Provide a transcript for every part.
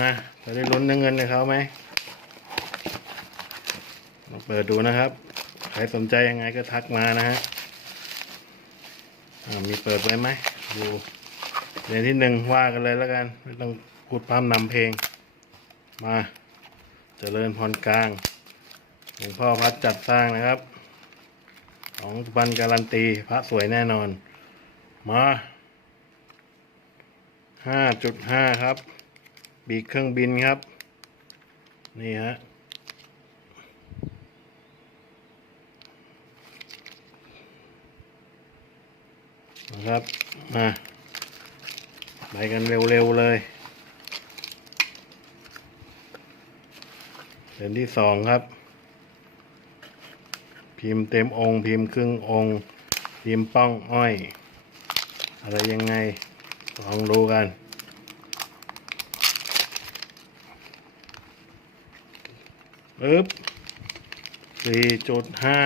มาจะได้ลุ้นเงินในเขาไหมลองเปิดดูนะครับ ใครสนใจยังไงก็ทักมานะฮะมีเปิดไว้ไหมดูเดือนที่หนึ่งว่ากันเลยแล้วกัน ไม่ต้องพูดพร่ำนำเพลง มาเจริญพรกลางหลวงพ่อพัดจัดสร้างนะครับ ของสุพรรณการันตีพระสวยแน่นอน มาห้าจุดห้าครับ บีกเครื่องบินครับ นี่ฮะนะครับมาไปกันเร็วๆเลยเดือนที่สองครับ พิมพ์เต็มองค์ พิมพ์ครึ่งองค์ พิมพ์ป้องอ้อย อะไรยังไงลองดูกัน ปึ๊บสี่จุดห้า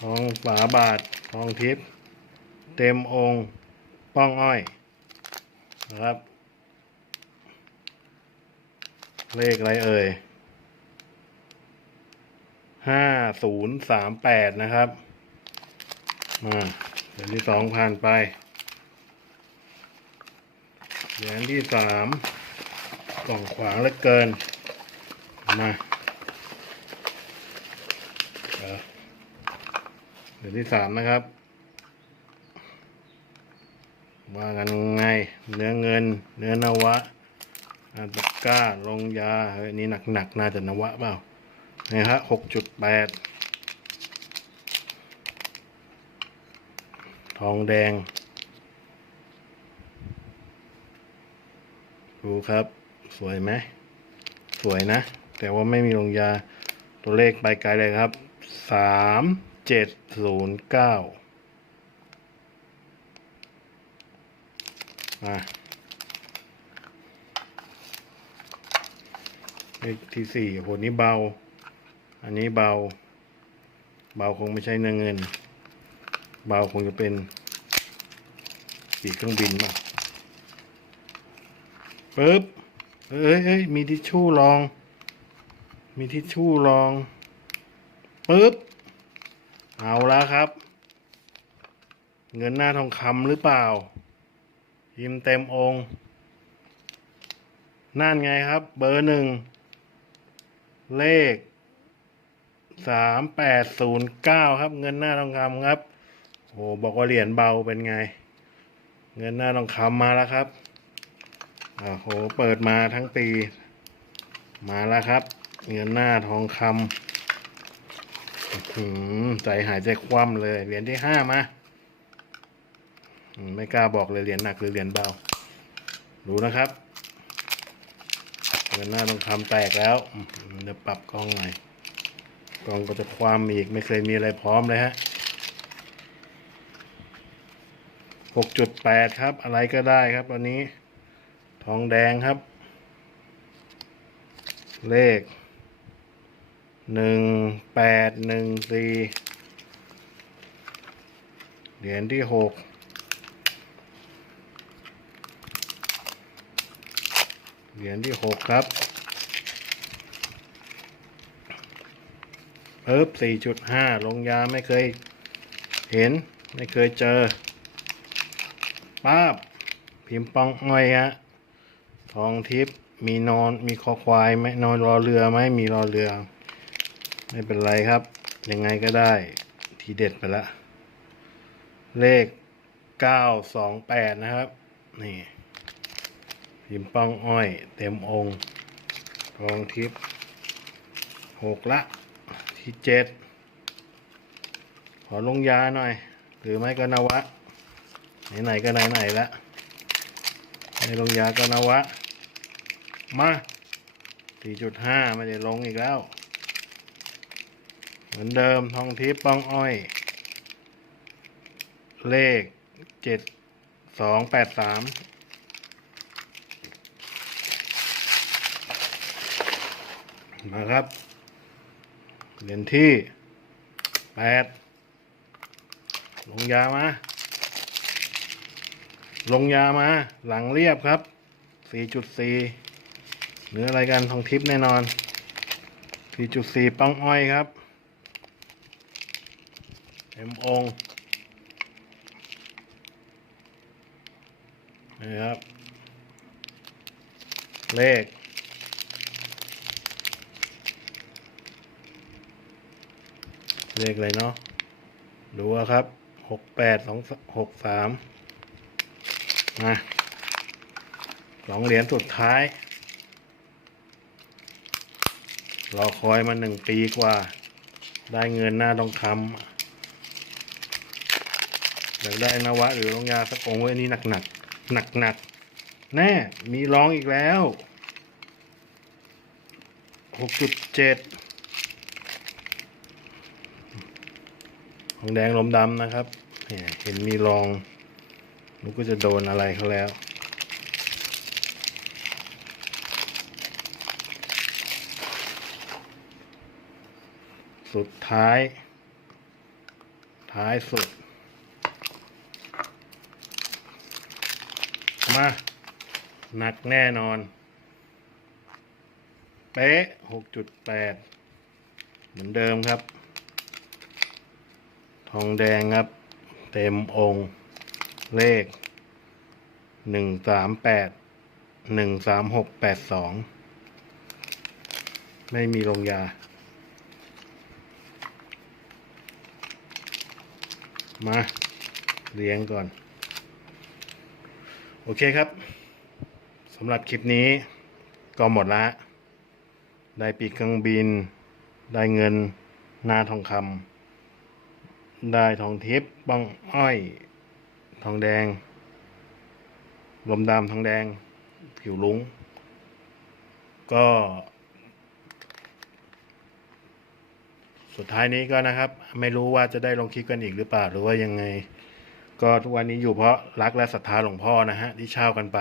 ทองฝาบาท ทองทิพย์เต็มองค์ป้องอ้อยนะครับ เลขอะไรเอ่ยห้าศูนย์สามแปดนะครับ มาเหรียญที่สองผ่านไปเหรียญที่สามกล่องขวางเหลือเกิน มาเออเหรียญที่สามนะครับ ว่ากันไง เนื้อเงิน เนื้อนวะอาตะกร้า ลงยา เฮ้ยอันนี้หนักๆน่าจะนวะเปล่านี่ฮะหกจุดแปด ทองแดง ดูครับ สวยไหม สวยนะ แต่ว่าไม่มีลงยาตัวเลขไปไกลเลยครับสามเจ็ดศูนย์เก้ามาเลขที่สี่โหนี้เบา อันนี้เบา เบาคงไม่ใช่เนื้อเงิน เบาคงจะเป็นปีกเครื่องบินป่ะปึ๊บเอ้ยเอ้ยมีทิชชู่รอง มีทิชชู่รองปึ๊บ เอาแล้วครับ เงินหน้าทองคำหรือเปล่า ยิ้มเต็มองค์นั่นไงครับ เบอร์หนึ่ง เลขสามแปดศูนย์เก้าครับ เงินหน้าทองคำครับโอ้บอกว่าเหรียญเบาเป็นไง เงินหน้าทองคำมาแล้วครับโอ้โหเปิดมาทั้งปี มาแล้วครับ เงินหน้าทองคำอื้อหือใจหายใจคว่ำเลย เหรียญที่ห้ามา ไม่กล้าบอกเลยเหรียญหนักหรือเหรียญเบา ดูนะครับเงินหน้าทองคำแตกแล้วเดี๋ยวปรับกล้องหน่อยกล้องก็จะความอีก ไม่เคยมีอะไรพร้อมเลยฮะหกจุดแปดครับ อะไรก็ได้ครับตอนนี้ ทองแดงครับ เลข หนึ่งแปดหนึ่งสี่เหรียญที่หกเหรียญที่หกครับเอิบสี่จุดห้าลงยาไม่เคยเห็นไม่เคยเจอป้าบพิมพ์ปองอ้อยฮะทองทิพย์มีนอนมีคอควายไหมนอนรอเรือไหมมีรอเรือ ไม่เป็นไรครับ ยังไงก็ได้ ทีเด็ดไปละ เลขเก้าสองแปดนะครับ นี่พิมพ์ปองอ้อย เต็มองค์ทองทิพย์หกละ ที่เจ็ดขอลงยาหน่อย หรือไม่ก็นวะ ไหนๆก็ไหนๆละในลงยาก็นวะ มา 4.5 ไม่ได้ลงอีกแล้ว เหมือนเดิมทองทิพย์ป้องอ้อย เลข7283มมาครับเหรียญที่8ลงยามา ลงยามา หลังเรียบครับ4.4เนื้ออะไรกันทองทิพย์แน่นอน4.4ปังอ้อยครับ มองนี่ครับ เลขเลขอะไรเนาะ ดูครับ หกแปดสองหกสามมาสองเหรียญสุดท้าย รอคอยมาหนึ่งปีกว่า ได้เงินหน้าทองคำ อยากได้นวะหรือลงยาสักองไว้อันนี้หนักหนักหนักหนักแน่มีร้องอีกแล้วหกจุดเจ็ดทองแดงลมดำนะครับเนี่ยเห็นมีรองนุกก็จะโดนอะไรเขาแล้วสุดท้าย ท้ายสุด มาหนักแน่นอนเป๊ะหกจุดแปดเหมือนเดิมครับ ทองแดงครับ เต็มองค์ เลขหนึ่งสามแปดหนึ่งสามหกแปดสองไม่มีลงยา มาเรียงก่อน โอเคครับสำหรับคลิปนี้ก็หมดละ ได้ปีกเครื่องบิน ได้เงินหน้าทองคำได้ทองทิพย์บ้องอ้อย ทองแดง ลมดำทองแดง ผิวลุง ก็ สุดท้ายนี้ก็นะครับ ไม่รู้ว่าจะได้ลงคลิปกันอีกหรือเปล่า หรือว่ายังไง ก็ทุกวันนี้อยู่เพราะรักและศรัทธาหลวงพ่อนะฮะที่เช่ากันไป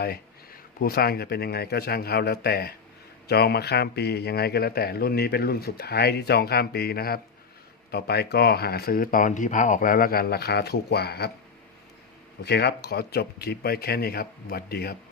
ผู้สร้างจะเป็นยังไงก็ช่างเขาแล้วแต่จองมาข้ามปียังไงก็แล้วแต่รุ่นนี้เป็นรุ่นสุดท้ายที่จองข้ามปีนะครับ ต่อไปก็หาซื้อตอนที่พระออกแล้วแล้วกันราคาถูกกว่าครับ โอเคครับ ขอจบคลิปไว้แค่นี้ครับสวัสดีครับ